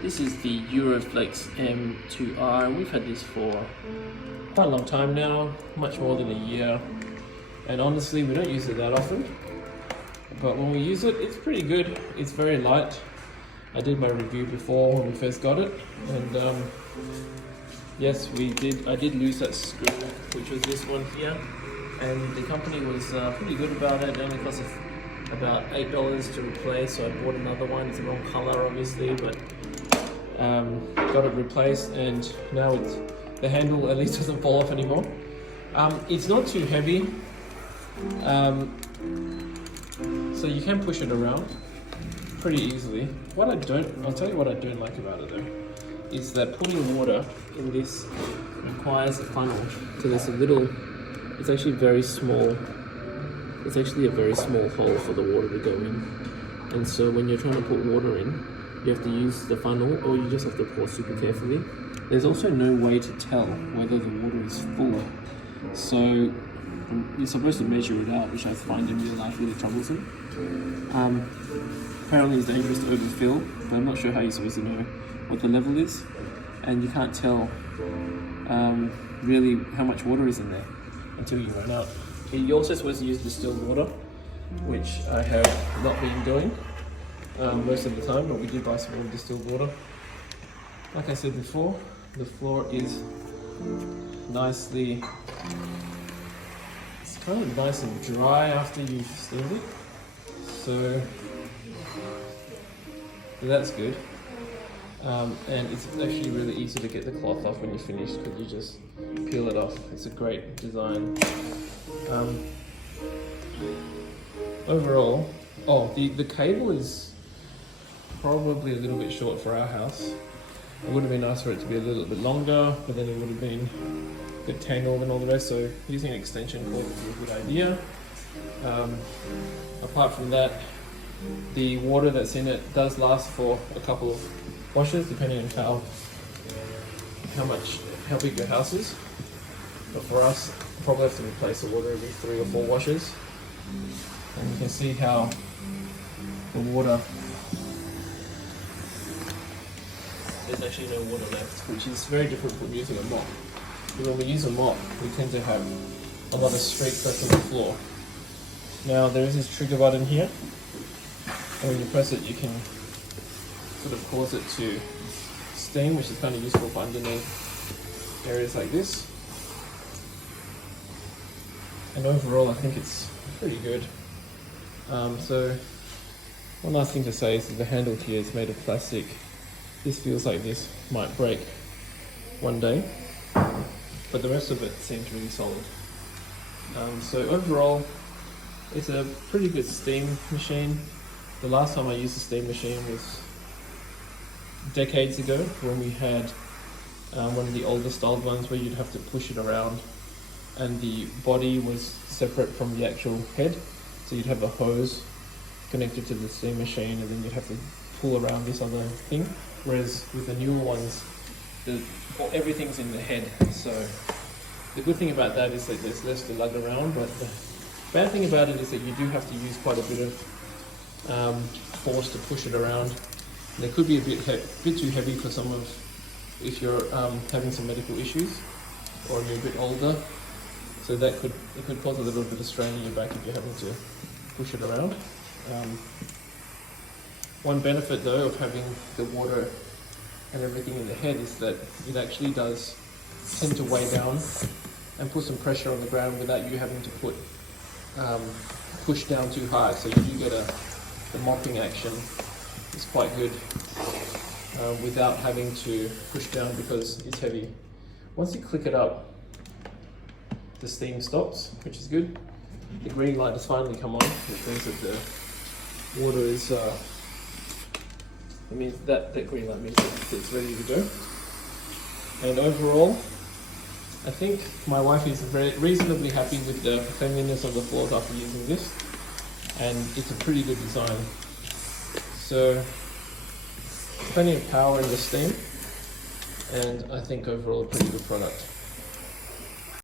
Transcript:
This is the Euroflex M2r. We've had this for quite a long time now, much more than a year. And honestly, we don't use it that often. But when we use it, it's pretty good. It's very light. I did my review before when we first got it. And yes, I did lose that screw, which was this one here. And the company was pretty good about it. It only cost about $8 to replace, so I bought another one. It's the wrong color, obviously, but got it replaced, and now the handle at least doesn't fall off anymore. It's not too heavy, so you can push it around pretty easily. I'll tell you what I don't like about it though, is that putting water in this requires a funnel. So there's it's actually very small. It's actually a very small hole for the water to go in. And so when you're trying to put water in, you have to use the funnel, or you just have to pour super carefully. There's also no way to tell whether the water is full. So you're supposed to measure it out, which I find in real life really troublesome. Apparently it's dangerous to overfill, but I'm not sure how you're supposed to know what the level is. And you can't tell really how much water is in there until you run out. You're also supposed to use distilled water, which I have not been doing most of the time, but we did buy some more distilled water. Like I said before, the floor is it's kind of nice and dry after you've steamed it, so that's good. And it's actually really easy to get the cloth off when you're finished, because you just peel it off. It's a great design. Overall, the cable is probably a little bit short for our house. It would have been nice for it to be a little bit longer, but then it would have been a bit tangled and all the rest, so using an extension cord would be a good idea. Apart from that, the water that's in it does last for a couple of washes, depending on how big your house is. But for us, we'll probably have to replace the water every 3 or 4 washes. And you can see how the water, there's actually no water left, which is very different from using a mop. Because when we use a mop, we tend to have a lot of streaks left on the floor. Now there is this trigger button here, and when you press it, you can sort of cause it to steam, which is kind of useful for underneath areas like this. And overall, I think it's pretty good. So one last thing to say is that the handle here is made of plastic. This feels like this might break one day, but the rest of it seems really solid. So overall, it's a pretty good steam machine. The last time I used a steam machine was decades ago, when we had one of the older styled ones where you'd have to push it around, and the body was separate from the actual head. So you'd have a hose connected to the steam machine, and then you'd have to pull around this other thing. Whereas with the newer ones, everything's in the head. So the good thing about that is that there's less to lug around, but the bad thing about it is that you do have to use quite a bit of force to push it around. And it could be a bit too heavy for if you're having some medical issues, or you're a bit older. So it could cause a little bit of strain in your back if you're having to push it around. One benefit though of having the water and everything in the head is that it actually does tend to weigh down and put some pressure on the ground without you having to push down too hard. So you do get the mopping action is quite good without having to push down because it's heavy. Once you click it up, the steam stops, which is good. The green light has finally come on, which means that the water is, that green light means that it's ready to go. And overall, I think my wife is reasonably happy with the cleanliness of the floors after using this, and it's a pretty good design. So, plenty of power in the steam, and I think overall a pretty good product.